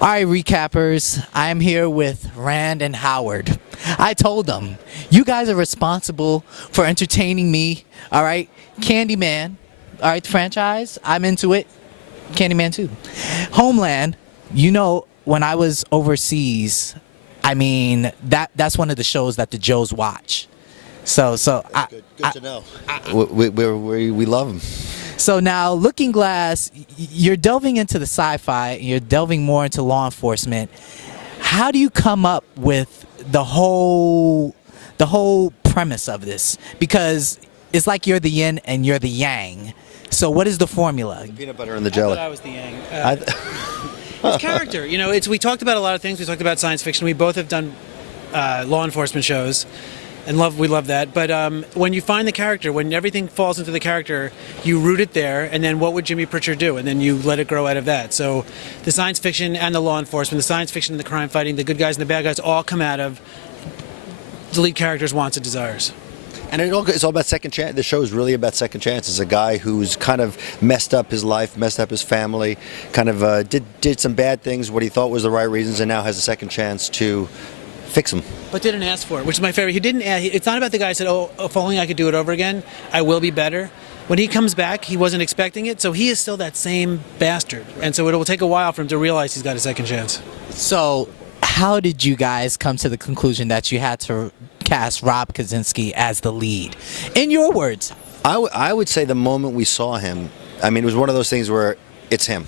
All right, recappers, I'm here with Rand and Howard. I told them, you guys are responsible for entertaining me, all right? Candyman, all right, the franchise, I'm into it. Candyman 2. Homeland, you know, when I was overseas, I mean, that's one of the shows that the Joes watch. So Good to know. We love them. So now, Looking Glass, you're delving into the sci-fi, and you're delving more into law enforcement. How do you come up with the whole premise of this? Because it's like you're the yin and you're the yang. So what is the formula? Peanut butter and the jelly. I thought I was the yang. It's character. You know, we talked about a lot of things. We talked about science fiction. We both have done law enforcement shows. And we love that. But when you find the character, when everything falls into the character, you root it there, and then what would Jimmy Pritchard do? And then you let it grow out of that. So the science fiction and the law enforcement, the science fiction and the crime fighting, the good guys and the bad guys all come out of the lead character's wants and desires. And it's all about second chance. The show is really about second chances. A guy who's kind of messed up his life, messed up his family, kind of did some bad things, what he thought was the right reasons, and now has a second chance to fix them. But didn't ask for it, which is my favorite. He didn't ask. It's not about the guy who said, oh, if only I could do it over again, I will be better. When he comes back, he wasn't expecting it, so he is still that same bastard. And so it will take a while for him to realize he's got a second chance. So how did you guys come to the conclusion that you had to cast Rob Kaczynski as the lead? In your words. I would say the moment we saw him, I mean, it was one of those things where it's him.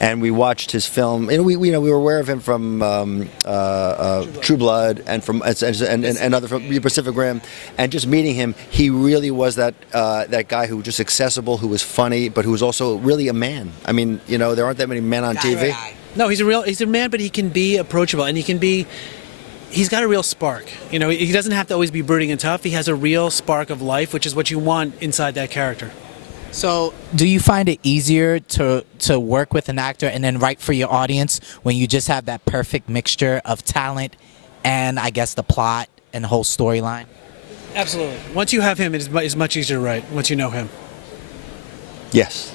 And we watched his film, and we were aware of him from True Blood and from and other from Pacific Rim, and just meeting him, he really was that guy who was just accessible, who was funny, but who was also really a man. I mean, you know, there aren't that many men on TV. No, he's a man, but he can be approachable, and he's got a real spark. You know, he doesn't have to always be brooding and tough. He has a real spark of life, which is what you want inside that character. So do you find it easier to work with an actor and then write for your audience when you just have that perfect mixture of talent and, I guess, the plot and the whole storyline? Absolutely. Once you have him, it's much easier to write, once you know him. Yes.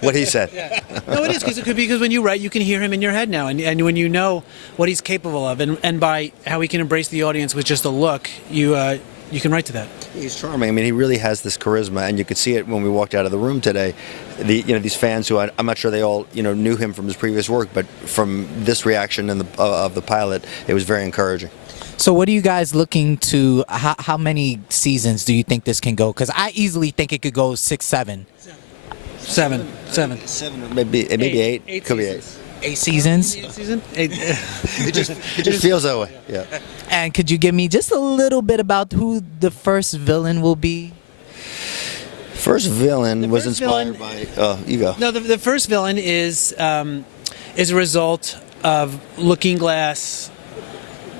What he said. Yeah. No, it is, because when you write, you can hear him in your head now. And when you know what he's capable of, and by how he can embrace the audience with just a look, you can write to that. He's charming. I mean, he really has this charisma, and you could see it when we walked out of the room today. These fans who I'm not sure they all knew him from his previous work, but from this reaction of the pilot, it was very encouraging. So what are you guys looking to? How many seasons do you think this can go? Because I easily think it could go 6, 7. Seven, maybe eight. Could be 8. 8 seasons. 8 season? It just feels that way. Yeah. And could you give me just a little bit about who the first villain will be? First villain was inspired by. You go. No, the first villain is a result of Looking Glass,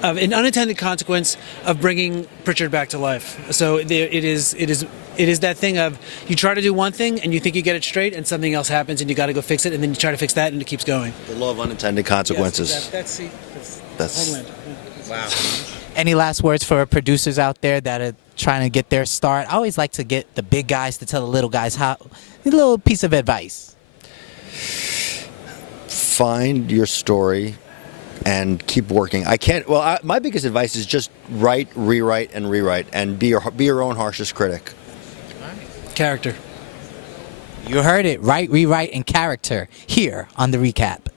of an unintended consequence of bringing Pritchard back to life. So it is that thing of you try to do one thing and you think you get it straight, and something else happens and you got to go fix it, and then you try to fix that and it keeps going. The law of unintended consequences. Yes, that's Homeland. Wow. Any last words for producers out there that are trying to get their start? I always like to get the big guys to tell the little guys a little piece of advice. Find your story and keep working. My biggest advice is just write, rewrite, and be your own harshest critic. Character. You heard it. Write, rewrite, and character here on The Recap.